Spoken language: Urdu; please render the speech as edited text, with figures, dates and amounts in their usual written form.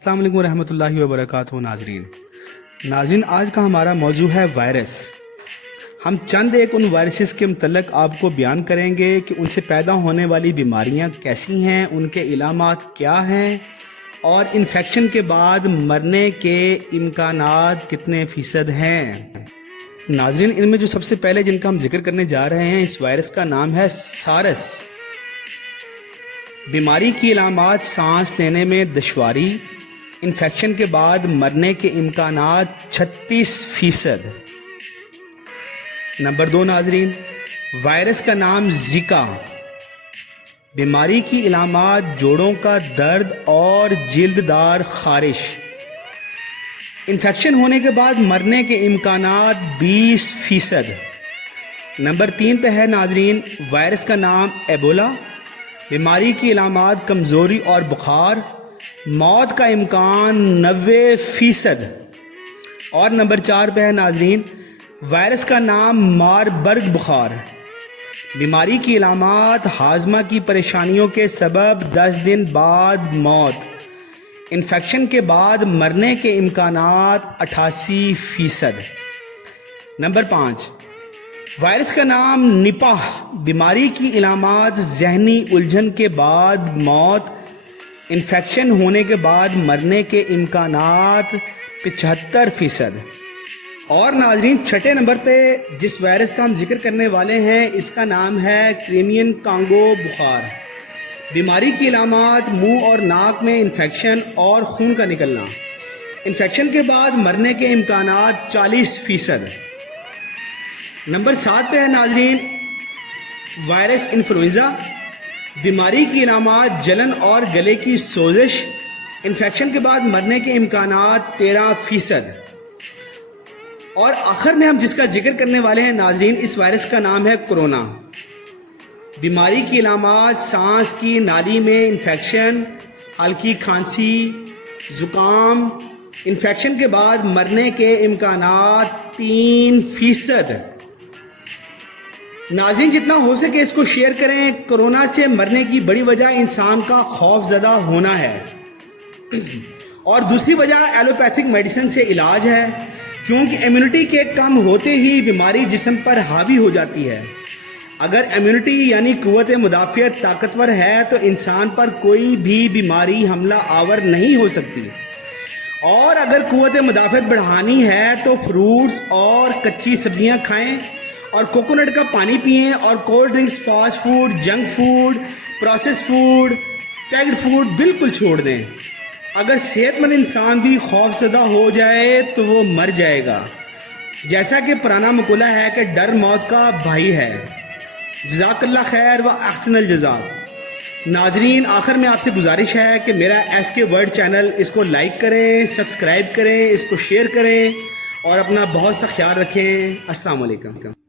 السلام علیکم ورحمۃ اللہ وبرکاتہ ناظرین آج کا ہمارا موضوع ہے وائرس۔ ہم چند ایک ان وائرسز کے متعلق آپ کو بیان کریں گے کہ ان سے پیدا ہونے والی بیماریاں کیسی ہیں، ان کے علامات کیا ہیں اور انفیکشن کے بعد مرنے کے امکانات کتنے فیصد ہیں۔ ناظرین ان میں جو سب سے پہلے جن کا ہم ذکر کرنے جا رہے ہیں، اس وائرس کا نام ہے سارس۔ بیماری کی علامات: سانس لینے میں دشواری، انفیکشن کے بعد مرنے کے امکانات 36%۔ نمبر 2 ناظرین، وائرس کا نام زکا۔ بیماری کی علامات: جوڑوں کا درد اور جلد دار خارش۔ انفیکشن ہونے کے بعد مرنے کے امکانات 20%۔ نمبر 3 پہ ہے ناظرین وائرس کا نام ایبولا۔ بیماری کی علامات: کمزوری اور بخار، موت کا امکان 90%۔ اور نمبر 4 پہ ہے ناظرین وائرس کا نام ماربرگ بخار۔ بیماری کی علامات: ہاضمہ کی پریشانیوں کے سبب 10 دن بعد موت۔ انفیکشن کے بعد مرنے کے امکانات 88%۔ نمبر 5 وائرس کا نام نپاہ۔ بیماری کی علامات: ذہنی الجھن کے بعد موت، انفیکشن ہونے کے بعد مرنے کے امکانات 75%۔ اور ناظرین چھٹے نمبر پہ جس وائرس کا ہم ذکر کرنے والے ہیں اس کا نام ہے کرائمین کانگو بخار۔ بیماری کی علامات: منہ اور ناک میں انفیکشن اور خون کا نکلنا۔ انفیکشن کے بعد مرنے کے امکانات 40%۔ نمبر 7 پہ ہے ناظرین وائرس انفلوئنزا۔ بیماری کی علامات: جلن اور گلے کی سوزش۔ انفیکشن کے بعد مرنے کے امکانات 13%۔ اور آخر میں ہم جس کا ذکر کرنے والے ہیں ناظرین اس وائرس کا نام ہے کورونا۔ بیماری کی علامات: سانس کی نالی میں انفیکشن، ہلکی کھانسی، زکام۔ انفیکشن کے بعد مرنے کے امکانات 3%۔ ناظرین جتنا ہو سکے اس کو شیئر کریں۔ کورونا سے مرنے کی بڑی وجہ انسان کا خوف زدہ ہونا ہے، اور دوسری وجہ ایلوپیتھک میڈیسن سے علاج ہے، کیونکہ امیونٹی کے کم ہوتے ہی بیماری جسم پر حاوی ہو جاتی ہے۔ اگر امیونٹی یعنی قوت مدافعت طاقتور ہے تو انسان پر کوئی بھی بیماری حملہ آور نہیں ہو سکتی، اور اگر قوت مدافعت بڑھانی ہے تو فروٹس اور کچی سبزیاں کھائیں اور کوکونٹ کا پانی پئیں، اور cold drinks, fast food, junk food, process food, packed food بالکل چھوڑ دیں۔ اگر صحت مند انسان بھی خوف زدہ ہو جائے تو وہ مر جائے گا، جیسا کہ پرانا مقولہ ہے کہ ڈر موت کا بھائی ہے۔ جزاک اللہ خیر و احسن الجزا۔ ناظرین آخر میں آپ سے گزارش ہے کہ میرا ایس کے ورڈ چینل اس کو لائک کریں، سبسکرائب کریں، اس کو شیئر کریں اور اپنا بہت سا خیال رکھیں۔ السلام علیکم۔